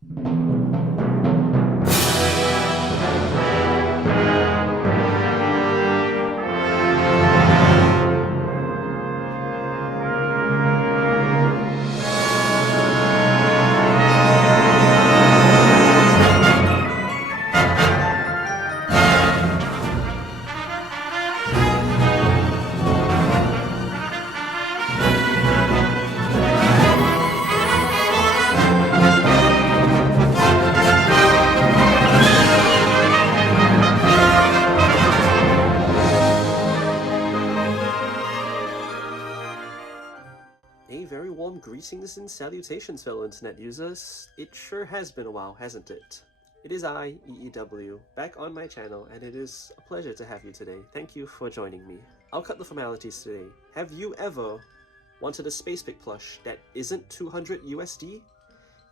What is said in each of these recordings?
A very warm greetings and salutations, fellow internet users. It sure has been a while, hasn't it? It is I, EEW, back on my channel, and it is a pleasure to have you today. Thank you for joining me. I'll cut the formalities today. Have you ever wanted a Space Pig plush that isn't 200 USD?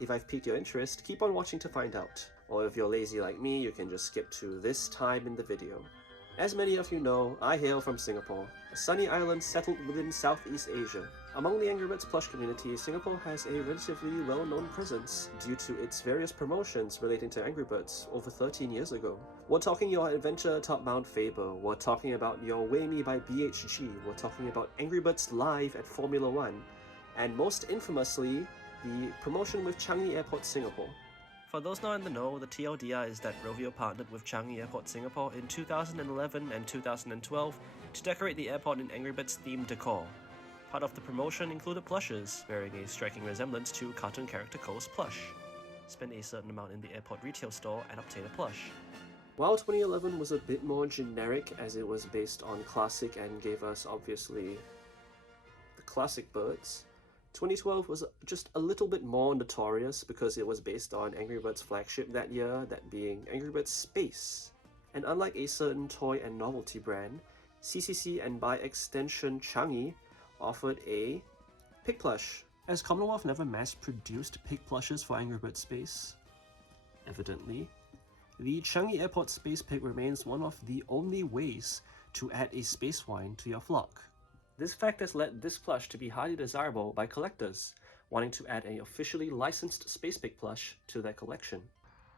If I've piqued your interest, keep on watching to find out. Or if you're lazy like me, you can just skip to this time in the video. As many of you know, I hail from Singapore, a sunny island settled within Southeast Asia. Among the Angry Birds plush community, Singapore has a relatively well-known presence due to its various promotions relating to Angry Birds over 13 years ago. We're talking your Adventure Top Mount Faber, we're talking about your Weigh Me by BHG, we're talking about Angry Birds Live at Formula 1, and most infamously, the promotion with Changi Airport, Singapore. For those not in the know, the TLDR is that Rovio partnered with Changi Airport, Singapore in 2011 and 2012 to decorate the airport in Angry Birds themed decor. Part of the promotion included plushes, bearing a striking resemblance to cartoon character Cole's plush. Spend a certain amount in the airport retail store and obtain a plush. While 2011 was a bit more generic as it was based on classic and gave us obviously the classic birds, 2012 was just a little bit more notorious because it was based on Angry Birds' flagship that year, that being Angry Birds Space. And unlike a certain toy and novelty brand, CCC and by extension Changi offered a pig plush. As Commonwealth never mass-produced pig plushes for Angry Birds Space, evidently, the Changi Airport Space Pig remains one of the only ways to add a space wine to your flock. This fact has led this plush to be highly desirable by collectors, wanting to add an officially licensed Space Pig plush to their collection.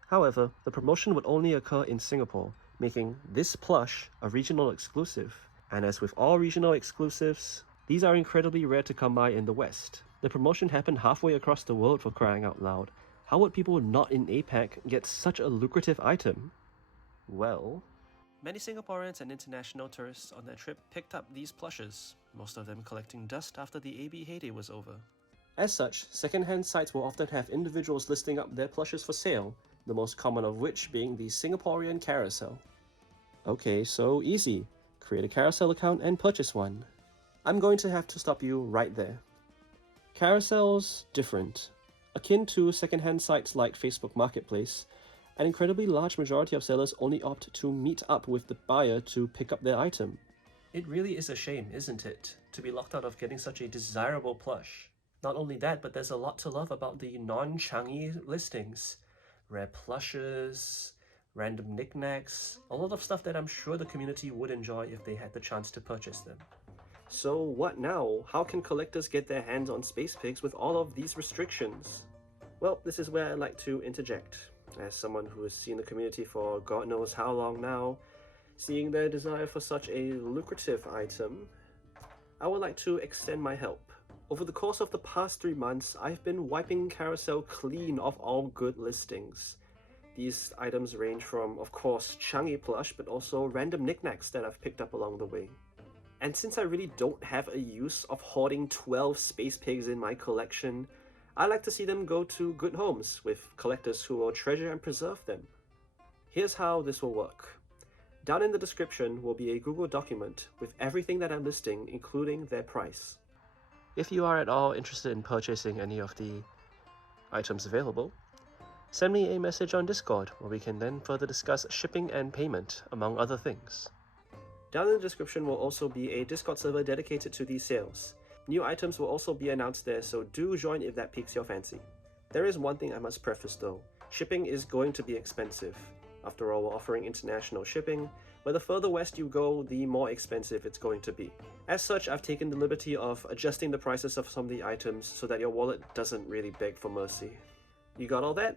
However, the promotion would only occur in Singapore, making this plush a regional exclusive. And as with all regional exclusives, these are incredibly rare to come by in the West. The promotion happened halfway across the world, for crying out loud. How would people not in APAC get such a lucrative item? Well, many Singaporeans and international tourists on their trip picked up these plushes, most of them collecting dust after the AB heyday was over. As such, second-hand sites will often have individuals listing up their plushes for sale, the most common of which being the Singaporean Carousel. Okay, so easy. Create a Carousel account and purchase one. I'm going to have to stop you right there. Carousel's different. Akin to second-hand sites like Facebook Marketplace, an incredibly large majority of sellers only opt to meet up with the buyer to pick up their item. It really is a shame, isn't it, to be locked out of getting such a desirable plush. Not only that, but there's a lot to love about the non-Changi listings. Rare plushes, random knickknacks, a lot of stuff that I'm sure the community would enjoy if they had the chance to purchase them. So what now? How can collectors get their hands on Space Pigs with all of these restrictions? Well, this is where I'd like to interject. As someone who has seen the community for God knows how long now, seeing their desire for such a lucrative item, I would like to extend my help. Over the course of the past 3 months, I've been wiping Carousel clean of all good listings. These items range from, of course, Changi plush, but also random knickknacks that I've picked up along the way. And since I really don't have a use of hoarding 12 Space Pigs in my collection, I like to see them go to good homes with collectors who will treasure and preserve them. Here's how this will work. Down in the description will be a Google document with everything that I'm listing, including their price. If you are at all interested in purchasing any of the items available, send me a message on Discord where we can then further discuss shipping and payment, among other things. Down in the description will also be a Discord server dedicated to these sales. New items will also be announced there, so do join if that piques your fancy. There is one thing I must preface though. Shipping is going to be expensive. After all, we're offering international shipping, where the further west you go, the more expensive it's going to be. As such, I've taken the liberty of adjusting the prices of some of the items so that your wallet doesn't really beg for mercy. You got all that?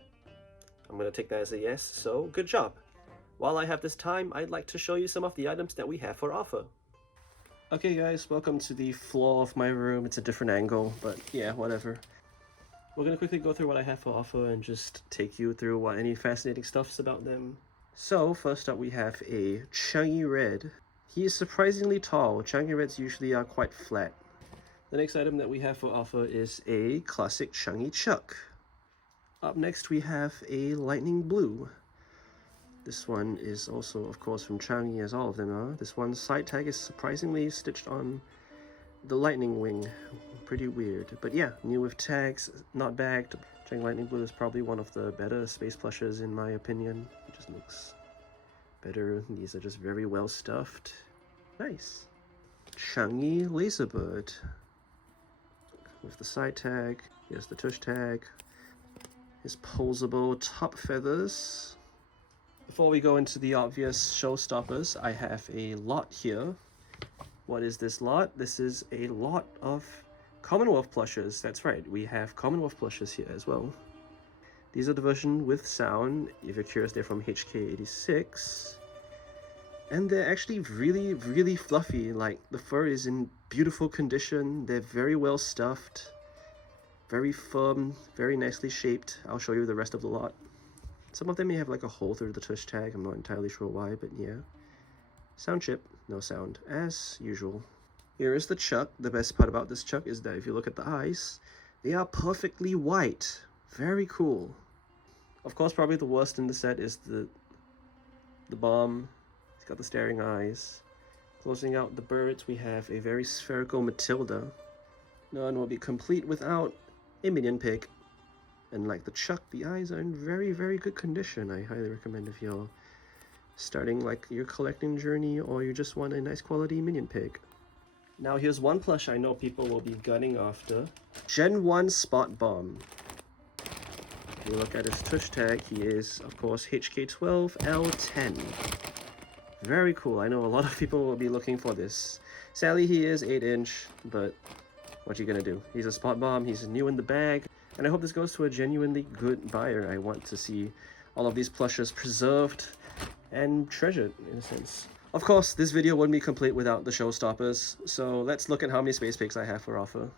I'm gonna take that as a yes, so good job. While I have this time, I'd like to show you some of the items that we have for offer. Okay guys, welcome to the floor of my room. It's a different angle, but yeah, whatever. We're gonna quickly go through what I have for offer and just take you through what any fascinating stuffs about them. So, first up we have a Changi Red. He is surprisingly tall. Changi Reds usually are quite flat. The next item that we have for offer is a classic Changi Chuck. Up next we have a Lightning Blue. This one is also, of course, from Changi, as all of them are. This one's side tag is surprisingly stitched on the lightning wing. Pretty weird. But yeah, new with tags, not bagged. Changi Lightning Blue is probably one of the better space plushes in my opinion. It just looks better. These are just very well stuffed. Nice. Changi Laserbird. With the side tag. Here's the tush tag. His posable top feathers. Before we go into the obvious showstoppers, I have a lot here. What is this lot? This is a lot of Commonwealth plushes. That's right, we have Commonwealth plushes here as well. These are the version with sound. If you're curious, they're from HK86. And they're actually really, really fluffy. Like, the fur is in beautiful condition. They're very well stuffed. Very firm, very nicely shaped. I'll show you the rest of the lot. Some of them may have like a hole through the tush tag. I'm not entirely sure why, but yeah. Sound chip, no sound, as usual. Here is the Chuck. The best part about this Chuck is that if you look at the eyes, they are perfectly white. Very cool. Of course, probably the worst in the set is the bomb. He's got the staring eyes. Closing out the birds, we have a very spherical Matilda. None will be complete without a minion pig. And like the Chuck, the eyes are in very, very good condition. I highly recommend if you're starting like your collecting journey or you just want a nice quality minion pig. Now here's one plush I know people will be gunning after. Gen 1 Spot Bomb. If you look at his tush tag, he is, of course, HK12L10. Very cool. I know a lot of people will be looking for this. Sadly, he is 8-inch, but what you gonna do? He's a spot bomb, he's new in the bag, and I hope this goes to a genuinely good buyer. I want to see all of these plushes preserved and treasured, in a sense. Of course, this video wouldn't be complete without the showstoppers, so let's look at how many space pigs I have for offer.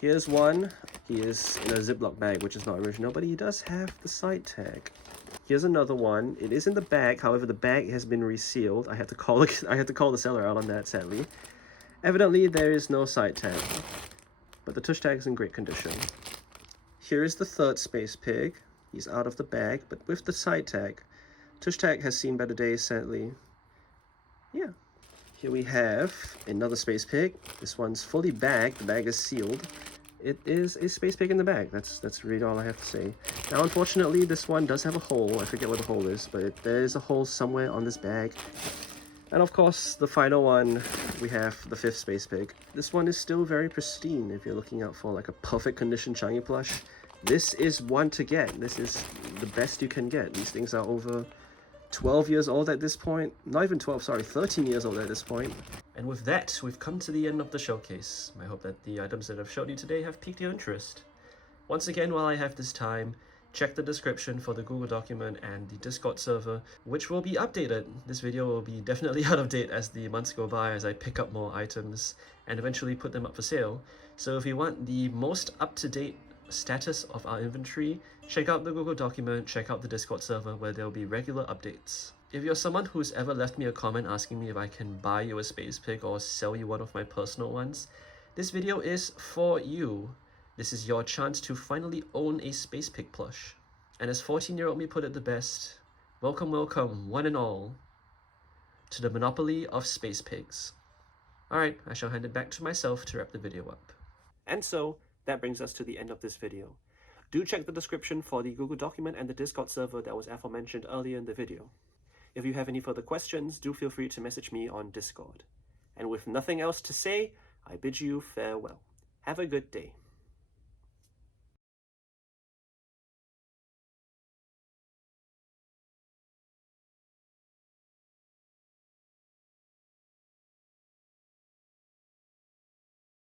Here's one. He is in a Ziploc bag, which is not original, but he does have the side tag. Here's another one. It is in the bag, however, the bag has been resealed. I had to call the seller out on that, sadly. Evidently, there is no side tag, but the tush tag is in great condition. Here is the third space pig. He's out of the bag, but with the side tag. Tush tag has seen better days, sadly. Yeah. Here we have another space pig. This one's fully bagged. The bag is sealed. It is a space pig in the bag. That's really all I have to say. Now, unfortunately, this one does have a hole. I forget where the hole is, but there is a hole somewhere on this bag. And of course, the final one, we have the fifth space pig. This one is still very pristine if you're looking out for like a perfect condition Changi plush. This is one to get. This is the best you can get. These things are over 12 years old at this point. Not even 12, sorry, 13 years old at this point. And with that, we've come to the end of the showcase. I hope that the items that I've showed you today have piqued your interest. Once again, while I have this time, check the description for the Google document and the Discord server, which will be updated. This video will be definitely out of date as the months go by, as I pick up more items and eventually put them up for sale. So if you want the most up-to-date status of our inventory, check out the Google document, check out the Discord server where there will be regular updates. If you're someone who's ever left me a comment asking me if I can buy you a space pig or sell you one of my personal ones, this video is for you. This is your chance to finally own a space pig plush. And as 14-year-old me put it the best, welcome, welcome, one and all, to the monopoly of space pigs. Alright, I shall hand it back to myself to wrap the video up. And so, that brings us to the end of this video. Do check the description for the Google document and the Discord server that was aforementioned earlier in the video. If you have any further questions, do feel free to message me on Discord. And with nothing else to say, I bid you farewell. Have a good day.